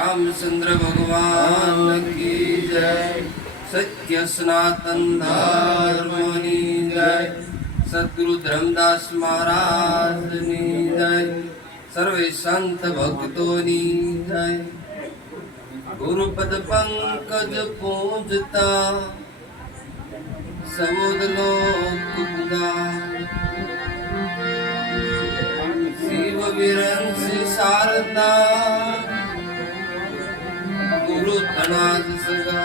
रामचंद्र भगवान की जय। सत्य सनातन धर्म की जय। सद्गुरु धर्मदास महाराज की जय। सर्वे संत भक्तों की जय। गुरुपद पंकज पूजता समुद्र लोक पुकार। शिव विरंसी शारदा गुरु तनाज सगा।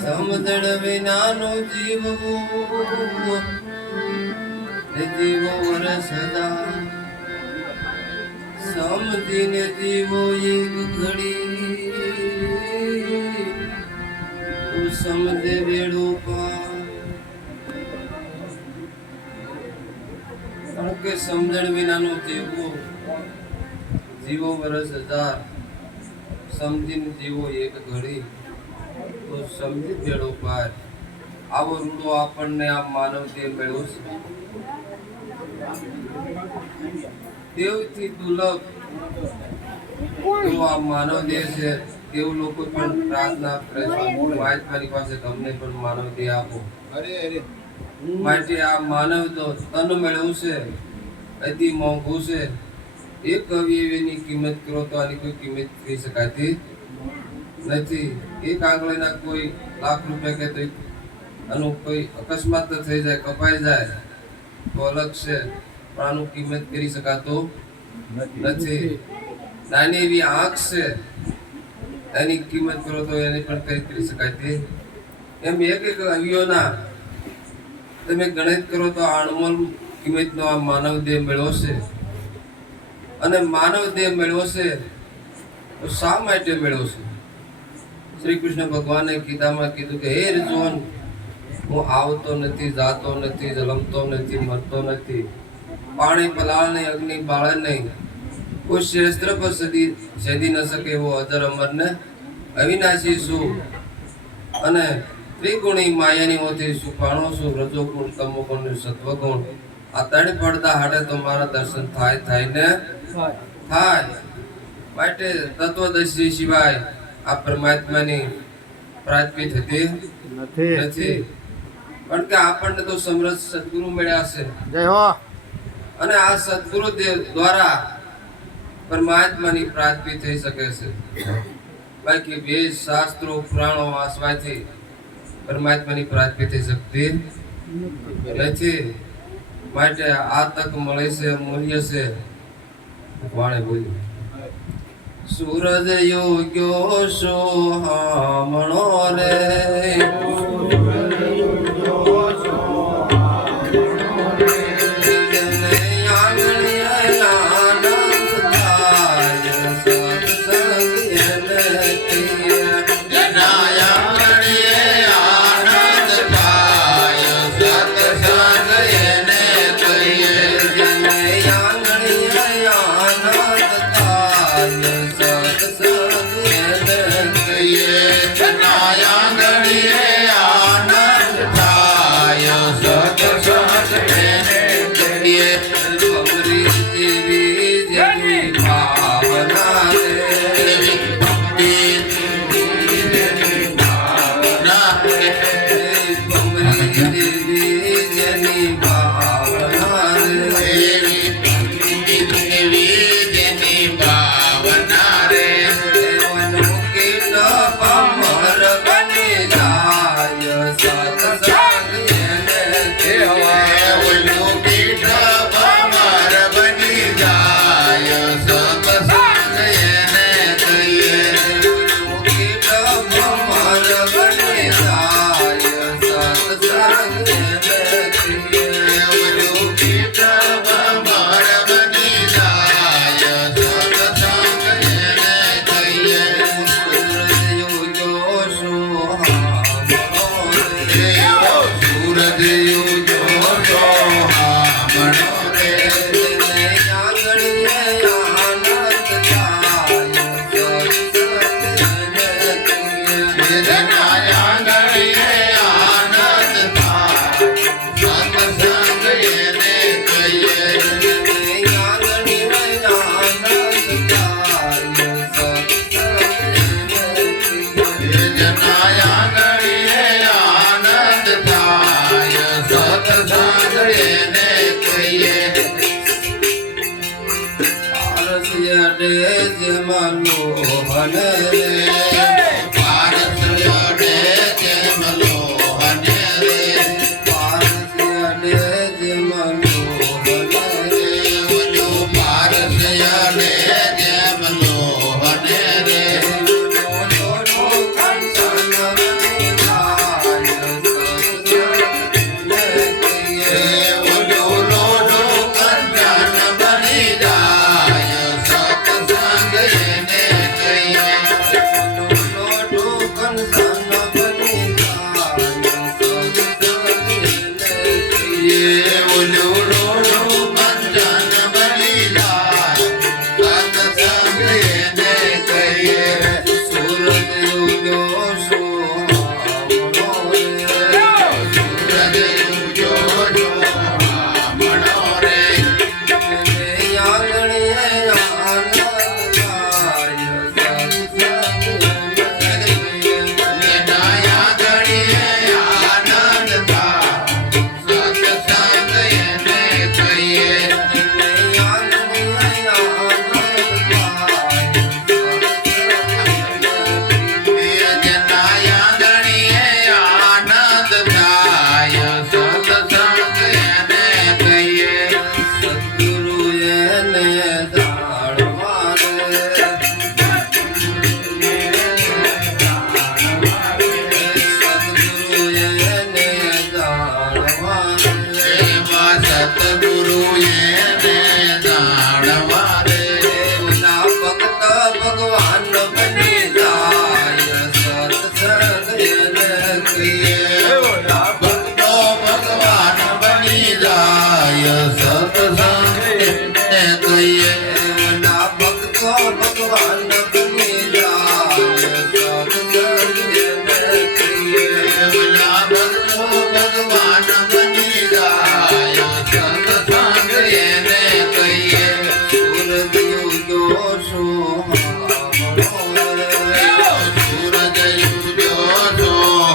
समझण विनानो जीवो जीवो रसदा। समझीने जीवो एक घड़ी तू समझे बेड़ो पार। के समझण विनानो जीवो जीवो वर्ष हजार। समझीने जीवो एक घड़ी तो समझी बेड़ो पार। आवो रूडो આપણને આ માનવ દેહ મળ્યો છે દેવથી દુર્લભ એવો આ માનવ દેહ છે। તેઓ લોકો પણ પ્રાર્થના કરે છે મહાત્માની પાસે તમને પણ માનવ દેહ આપો। માટે આ માનવ તન મળ્યું છે અતિ મોંઘું છે। એક અવયવની કિંમત કરો તો આની કોઈ કિંમત કરી શકાતી નથી। એક આંગળીના કોઈ લાખ રૂપિયા કે તો આનું કોઈ અકસ્માત થઈ જાય કપાઈ જાય તો અલગ છે પણ આનું કિંમત કરી શકાતો નથી। નાની એવી આંખ છે એની કિંમત કરો તો એની પણ કઈ કરી શકાતી એમ એક એક અવયવના તમે ગણિત કરો તો અણમોલ કિંમતનો આ માનવ દેહ મળ્યો છે। અને માનવ દેહ મળ્યો છે તો શા માટે મળ્યો છે? શ્રી કૃષ્ણ ભગવાને ગીતામાં કીધું કે હે અર્જુન હું આવતો નથી જાતો નથી જલમતો નથી મરતો નથી। પાણી પલાળ નહીં અગ્નિ બાળે નહીં કોઈ શસ્ત્ર પર સેદી ન શકે એવો અજર અમર ને અવિનાશી છું। અને ત્રિગુણી માયાની હોતી સુખાણો છું રજોગુણ તમોગુણ સત્વગુણ। આ ત્રણ પડદા હાટે તો મારા દર્શન થાય ને થાય। માટે તત્વદર્શી સિવાય આ પરમાત્માની પ્રાપ્તિ થતી નથી। પણ કે આપણને તો સમરસ સદગુરુ મળ્યા છે જય હો। અને આ સદગુરુ દ્વારા પરમાત્માની પ્રાપ્તિ થઈ શકે છે। બાકી વેદ શાસ્ત્રો પુરાણો વાંચવાથી પરમાત્માની પ્રાપ્તિ થઈ શકતી નથી। માટે આ તક મળે છે મૂલ્ય છે। વાણે બોલ્યું સૂરજ યોગ્યો સોહામણો રે। પારસ અડે જેમાં લોહન રે પારસ અડે જેમ લોહન રે પારસ અડે જેમાં લોહન રે ઓલો પારસ અડે જેમ લોહન રે ઓલો લોઢો કંચન બની જાય સત્સંગ એને કહીએ ઓલો લોઢો કંચન બની જાય સત્સંગ એને કહીએ સૂરજ ઉગ્યો જો મણો રે નાયા ઘડીએ આનંદ થાય સત્સંગ એને કહીએ નાયા ઘડીએ આનંદ થાય સત્સંગ એને કહીએ સદગુરુ એને જાણવા રે સદગુરુ એને જાણવા રે એવા સતગુરુ એને જાણવા રે ના ભક્ત ભગવાન બની જાય સત્સંગ એને કહીએ ભક્તો ભગવાન બની જાય સત્સંગ એને કહીએ ના ભક્તો ભગવાન બની જાય સત્સંગ એને કહીએ એમના ભક્તો ભગવાન બની જાય સત્સંગ એને કહીએ સૂરજ ઉગ્યો સોહામણો રે સૂરજ ઉગ્યો જો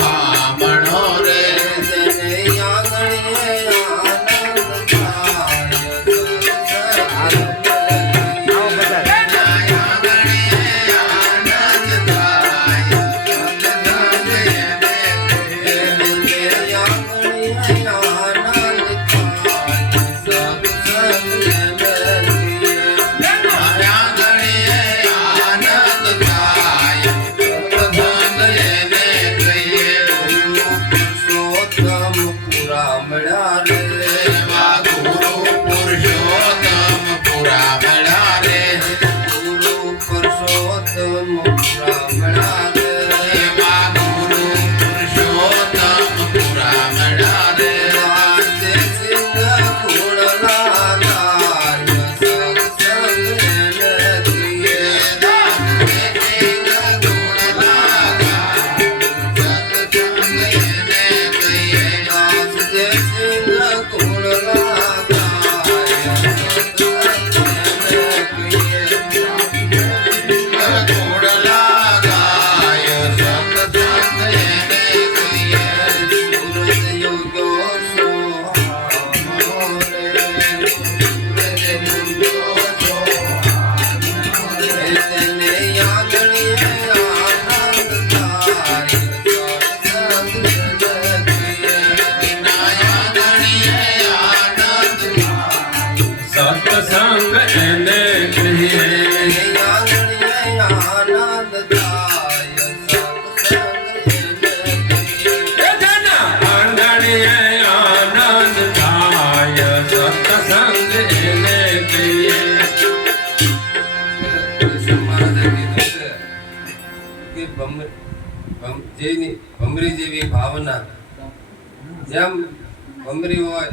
હામણો રે તેને આંગણીએ આનંદ થાય નાયા ઘડીએ આનંદ થાય સત્સંગ એને કહીએ નાયા ઘડીએ આનંદ થાય સત્સંગ એને કહીએ એવા ગુરુ પુરુષોત્તમ પુરા મળ્યા રે એવા ગુરુ પુરુષોત્તમ પુરા મળ્યા રે સત્સંગ એને કહીએ આનંદ થાય સત્સંગ એને કહીએ આંગણીએ આનંદ થાય સત્સંગ એને કહીએ ભમરી જેવી ભાવના જેમ ભમરી હોય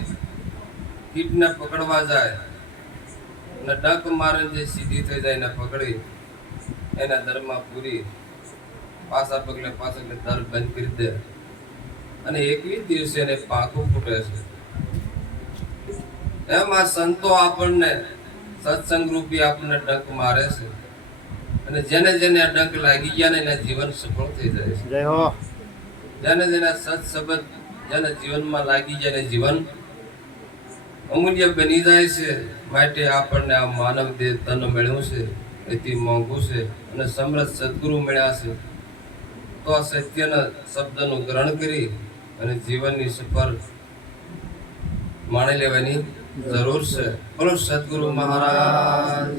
કીટને પકડવા જાય અને ડક મારે જે સીધી થઈ જાય ને પકડી એના દરમાં પૂરી પાછા પગલે દર બંધ કરી દે અને 21 દિવસે એને પાખું ફૂટે છે. એમ આ સંતો આપણને સત્સંગ રૂપી આપણને ડંક મારે છે અને જેને જેને આ ડંક લાગી ગયા ને એના જીવન સફળ થઈ જાય છે. જય હો. જેને જેને સત્સંગ જેને જીવનમાં લાગી જાય ને જીવન અમૂલ્ય બની જાય છે. માટે આપણને આ માનવ દેહ તન મળ્યું છે, એથી મોંઘું છે અને સમૃદ્ધ સદગુરુ મળ્યા છે. તો આ સત્યના શબ્દનું ગ્રહણ કરી અને જીવનની સફર માણી લેવાની જરૂર છે. બોલો સદગુરુ મહારાજ.